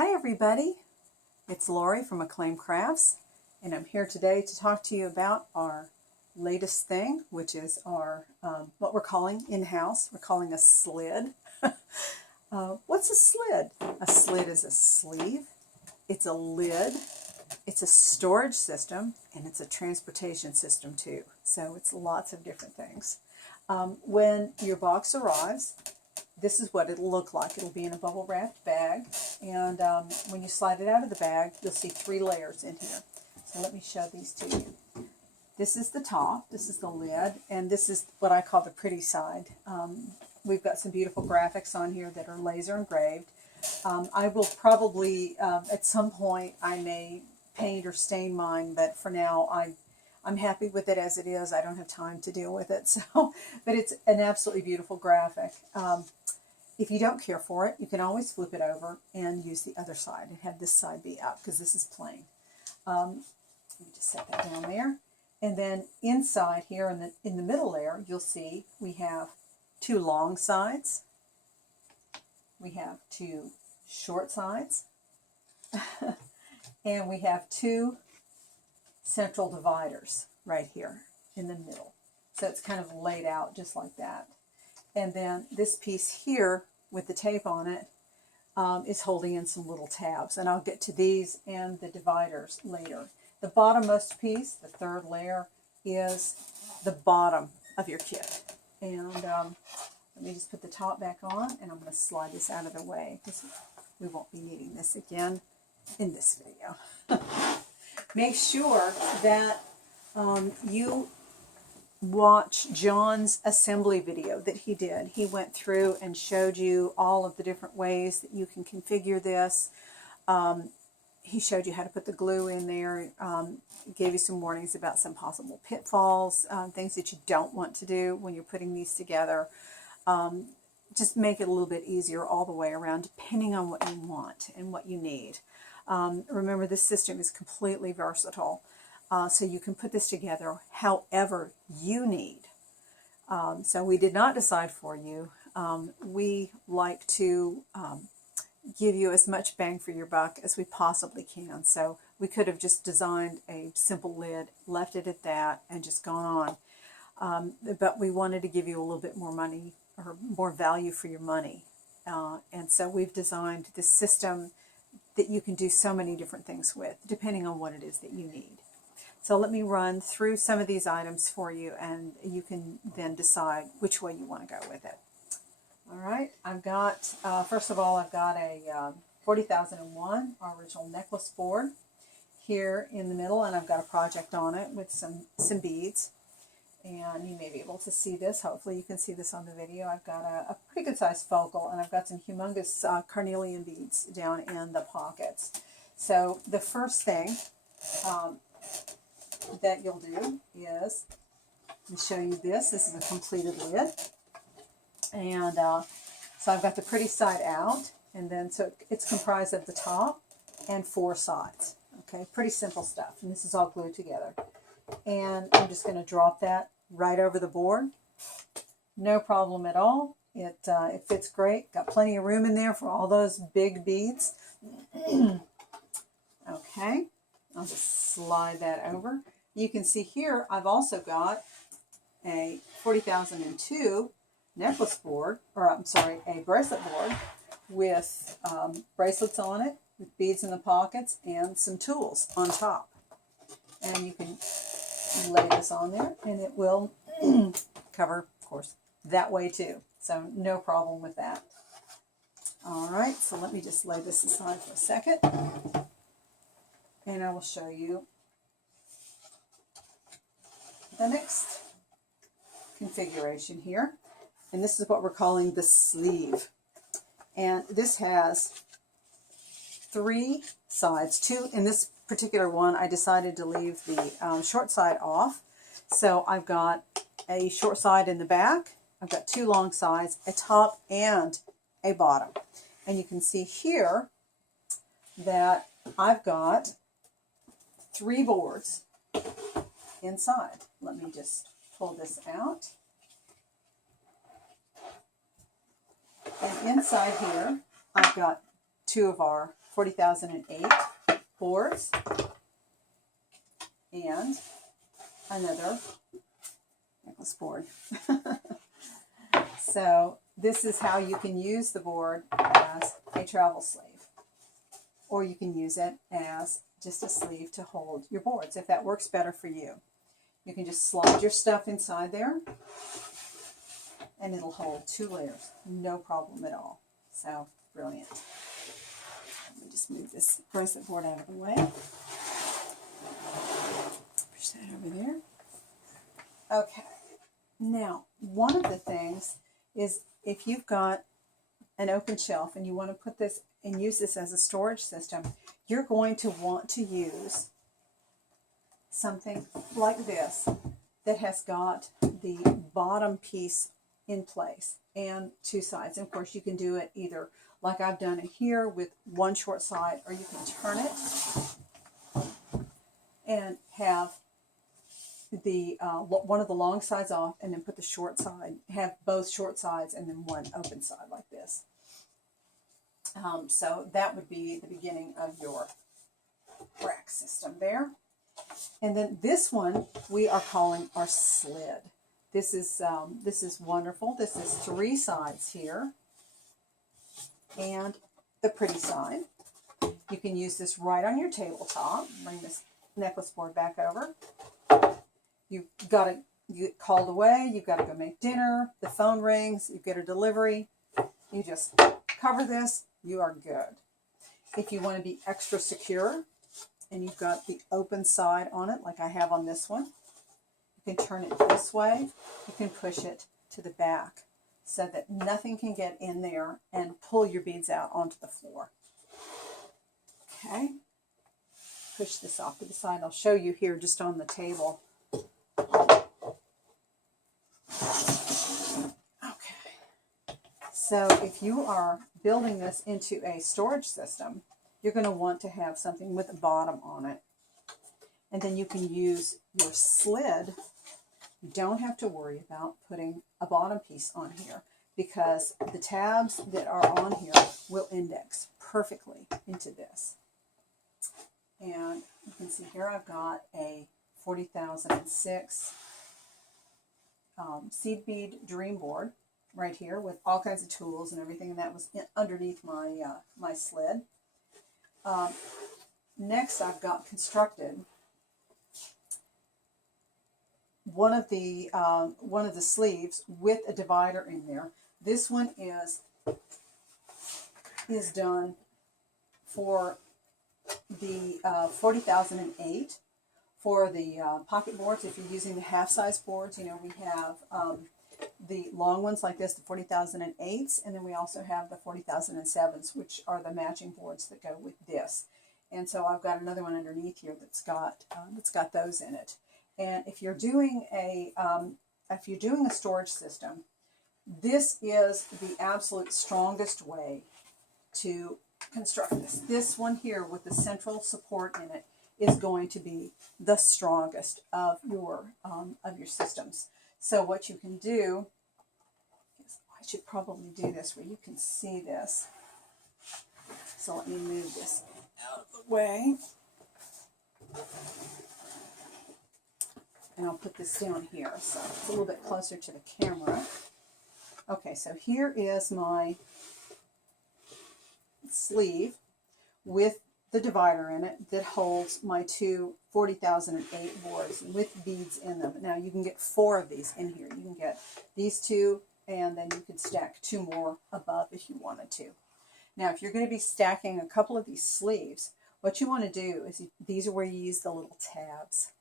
Hi everybody, it's Lori from Acclaim Crafts, and I'm here today to talk to you about our latest thing, which is our what we're calling in-house. We're calling a slid. What's a slid? A slid is a sleeve, it's a lid, it's a storage system, and it's a transportation system too. So it's lots of different things. When your box arrives, this is what it'll look like. It'll be in a bubble wrapped bag, and when you slide it out of the bag, you'll see 3 layers in here. So let me show these to you. This is the top, this is the lid, and this is what I call the pretty side. We've got some beautiful graphics on here that are laser engraved. I will probably, at some point, I may paint or stain mine, but for now, I'm happy with it as it is. I don't have time to deal with it. So, but it's an absolutely beautiful graphic. If you don't care for it, you can always flip it over and use the other side and have this side be up because this is plain. Let me just set that down there. And then inside here in the middle layer, you'll see we have 2 long sides. We have 2 short sides. And we have 2 central dividers right here in the middle. So it's kind of laid out just like that. And then this piece here with the tape on it is holding in some little tabs. And I'll get to these and the dividers later. The bottommost piece, the 3rd layer, is the bottom of your kit. And let me just put the top back on, and I'm going to slide this out of the way because we won't be needing this again in this video. Make sure that you watch John's assembly video that he did. He went through and showed you all of the different ways that you can configure this. He showed you how to put the glue in there, gave you some warnings about some possible pitfalls, things that you don't want to do when you're putting these together. Just make it a little bit easier all the way around, depending on what you want and what you need. Remember, this system is completely versatile, so you can put this together however you need. So we did not decide for you. We like to give you as much bang for your buck as we possibly can. So we could have just designed a simple lid, left it at that, and just gone on. But we wanted to give you a little bit more money, or more value for your money. And so we've designed this system that you can do so many different things with, depending on what it is that you need. So let me run through some of these items for you, and you can then decide which way you want to go with it. All right, I've got, first of all, I've got a 40,001 original necklace board here in the middle, and I've got a project on it with some beads. And you may be able to see this. Hopefully you can see this on the video. I've got a pretty good sized focal, and I've got some humongous carnelian beads down in the pockets. So the first thing that you'll do is, let me show you this. This is a completed lid. And so I've got the pretty side out, and then so it's comprised of the top and 4 sides. Okay, pretty simple stuff. And this is all glued together. And I'm just going to drop that right over the board. No problem at all. It fits great. Got plenty of room in there for all those big beads. Okay, I'll just slide that over. You can see here I've also got a 40,002 necklace board, or I'm sorry, a bracelet board with bracelets on it, with beads in the pockets, and some tools on top. And you can lay this on there, and it will cover, of course, that way too. So no problem with that. All right, so let me just lay this aside for a second, and I will show you the next configuration here. And this is what we're calling the sleeve. And this has 3 sides. 2 in this particular one, I decided to leave the short side off. So I've got a short side in the back. I've got 2 long sides, a top and a bottom. And you can see here that I've got 3 boards inside. Let me just pull this out. And inside here, I've got two of our 40,008 boards and another necklace board. So this is how you can use the board as a travel sleeve, or you can use it as just a sleeve to hold your boards if that works better for you. You can just slide your stuff inside there and it'll hold 2 layers, no problem at all. So brilliant. Let me just move this bracelet board out of the way. Push that over there. Okay. Now, one of the things is if you've got an open shelf and you want to put this and use this as a storage system, you're going to want to use something like this that has got the bottom piece in place and 2 sides. And of course, you can do it either like I've done it here with one short side, or you can turn it and have the one of the long sides off and then put the short side, have both short sides and then one open side like this. So that would be the beginning of your rack system there. And then this one we are calling our slid. This is wonderful. This is 3 sides here and the pretty side. You can use this right on your tabletop. Bring this necklace board back over. You get called away, you've got to go make dinner, the phone rings, you get a delivery, you just cover this, you are good. If you want to be extra secure and you've got the open side on it, like I have on this one, you can turn it this way, you can push it to the back so that nothing can get in there and pull your beads out onto the floor. Okay, push this off to the side. I'll show you here just on the table. So if you are building this into a storage system, you're going to want to have something with a bottom on it. And then you can use your slid. You don't have to worry about putting a bottom piece on here because the tabs that are on here will index perfectly into this. And you can see here I've got a 40,006 seed bead dream board right here with all kinds of tools and everything, and that was underneath my my slid. Next, I've got constructed one of the sleeves with a divider in there. This one is done for the 40,008. For the pocket boards, if you're using the half-size boards, you know, we have the long ones like this, the 40,008s, and then we also have the 40,007s, which are the matching boards that go with this. And so I've got another one underneath here that's got those in it. And if you're doing a storage system, this is the absolute strongest way to construct this. This one here with the central support in it is going to be the strongest of your systems. So what you can do is, I should probably do this where you can see this. So let me move this out of the way. And I'll put this down here so it's a little bit closer to the camera. Okay, so here is my sleeve with the divider in it that holds my 2 40,008 boards with beads in them. Now you can get 4 of these in here. You can get these 2, and then you could stack 2 more above if you wanted to. Now if you're going to be stacking a couple of these sleeves, what you want to do is, these are where you use the little tabs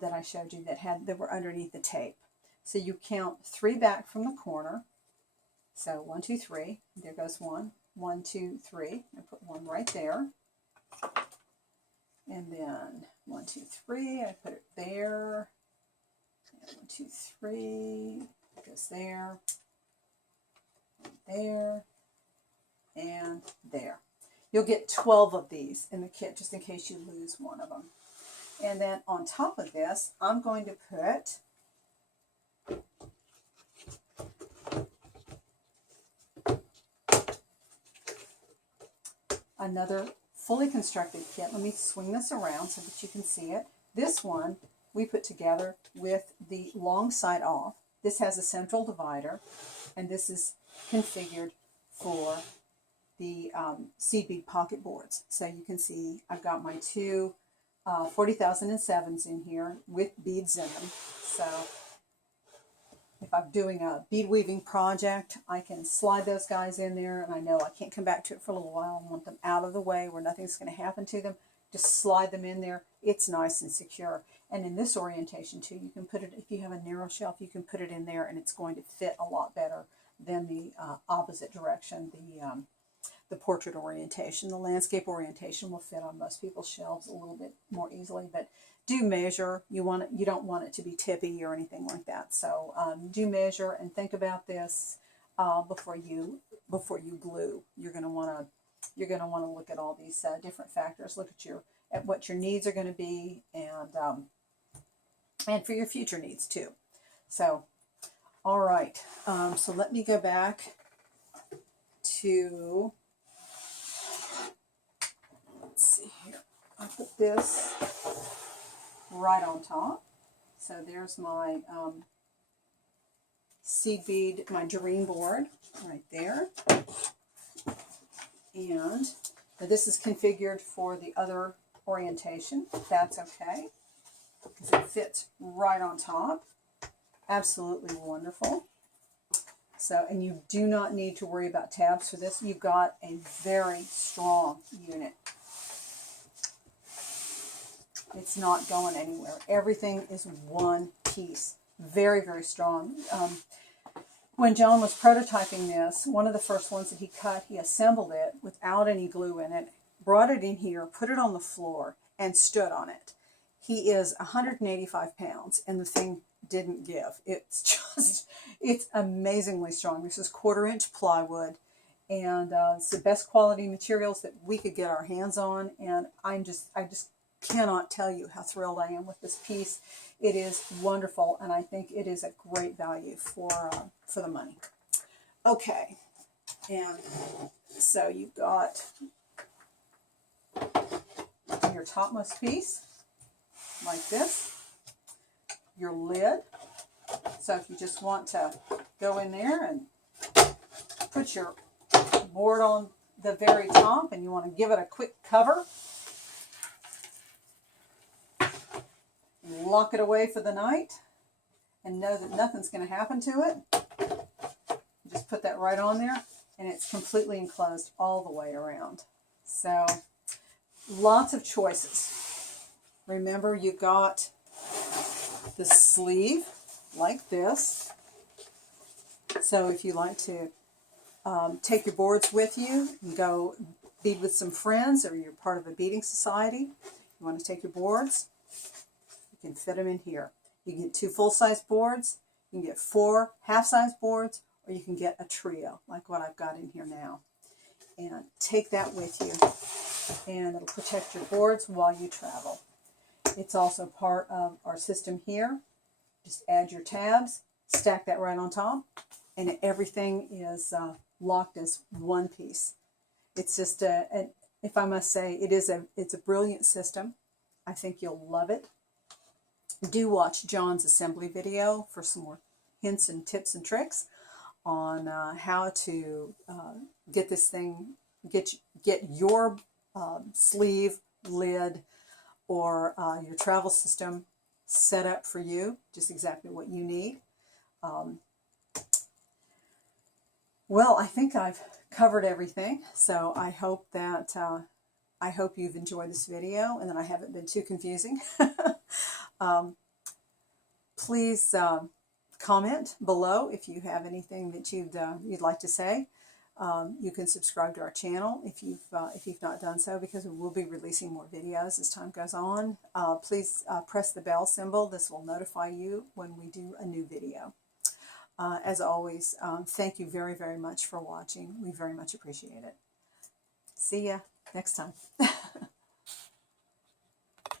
that I showed you that were underneath the tape. So you count 3 back from the corner. So 1, 2, 3. There goes 1. 1, 2, 3. I put 1 right there. And then 1, 2, 3. I put it there. And 1, 2, 3. It goes there. There. And there. You'll get 12 of these in the kit just in case you lose one of them. And then on top of this, I'm going to put another fully constructed kit. Let me swing this around so that you can see it. This one we put together with the long side off. This has a central divider, and this is configured for the seed bead pocket boards. So you can see I've got my two 40,007s in here with beads in them. So if I'm doing a bead weaving project, I can slide those guys in there, and I know I can't come back to it for a little while. I want them out of the way where nothing's going to happen to them. Just slide them in there. It's nice and secure. And in this orientation too, you can put it, if you have a narrow shelf, you can put it in there and it's going to fit a lot better than the opposite direction, the portrait orientation. The landscape orientation will fit on most people's shelves a little bit more easily, but do measure. You don't want it to be tippy or anything like that. So do measure and think about this before you glue. You're going to want to look at all these different factors. Look at what your needs are going to be, and for your future needs too. So, all right. So let me go back to, let's see here. I'll put this right on top. So there's my seed bead, my dream board right there. And this is configured for the other orientation. That's okay, because it fits right on top. Absolutely wonderful. So, and you do not need to worry about tabs for this. You've got a very strong unit. It's not going anywhere. Everything is one piece. Very, very strong. When John was prototyping this, one of the first ones that he cut, he assembled it without any glue in it, brought it in here, put it on the floor, and stood on it. He is 185 pounds, and the thing didn't give. It's amazingly strong. This is 1/4-inch plywood, and it's the best quality materials that we could get our hands on, and I just cannot tell you how thrilled I am with this piece. It is wonderful, and I think it is a great value for the money. Okay, and so you've got your topmost piece, like this, your lid. So if you just want to go in there and put your board on the very top and you want to give it a quick cover, lock it away for the night and know that nothing's going to happen to it. Just put that right on there and it's completely enclosed all the way around. So lots of choices. Remember, you've got the sleeve like this. So if you like to take your boards with you and go bead with some friends, or you're part of a beading society, you want to take your boards, you can fit them in here. You can get 2 full-size boards, you can get 4 half-size boards, or you can get a trio like what I've got in here now. And take that with you, and it'll protect your boards while you travel. It's also part of our system here. Just add your tabs, stack that right on top, and everything is locked as one piece. It's just if I must say, it's a brilliant system. I think you'll love it. Do watch John's assembly video for some more hints and tips and tricks on how to get this thing, get your sleeve, lid, or your travel system set up for you, just exactly what you need. Well, I think I've covered everything, so I hope that you've enjoyed this video and that I haven't been too confusing. Please comment below if you have anything that you'd like to say. You can subscribe to our channel if you've not done so, because we will be releasing more videos as time goes on. Please press the bell symbol. This will notify you when we do a new video. As always, thank you very, very much for watching. We very much appreciate it. See ya next time.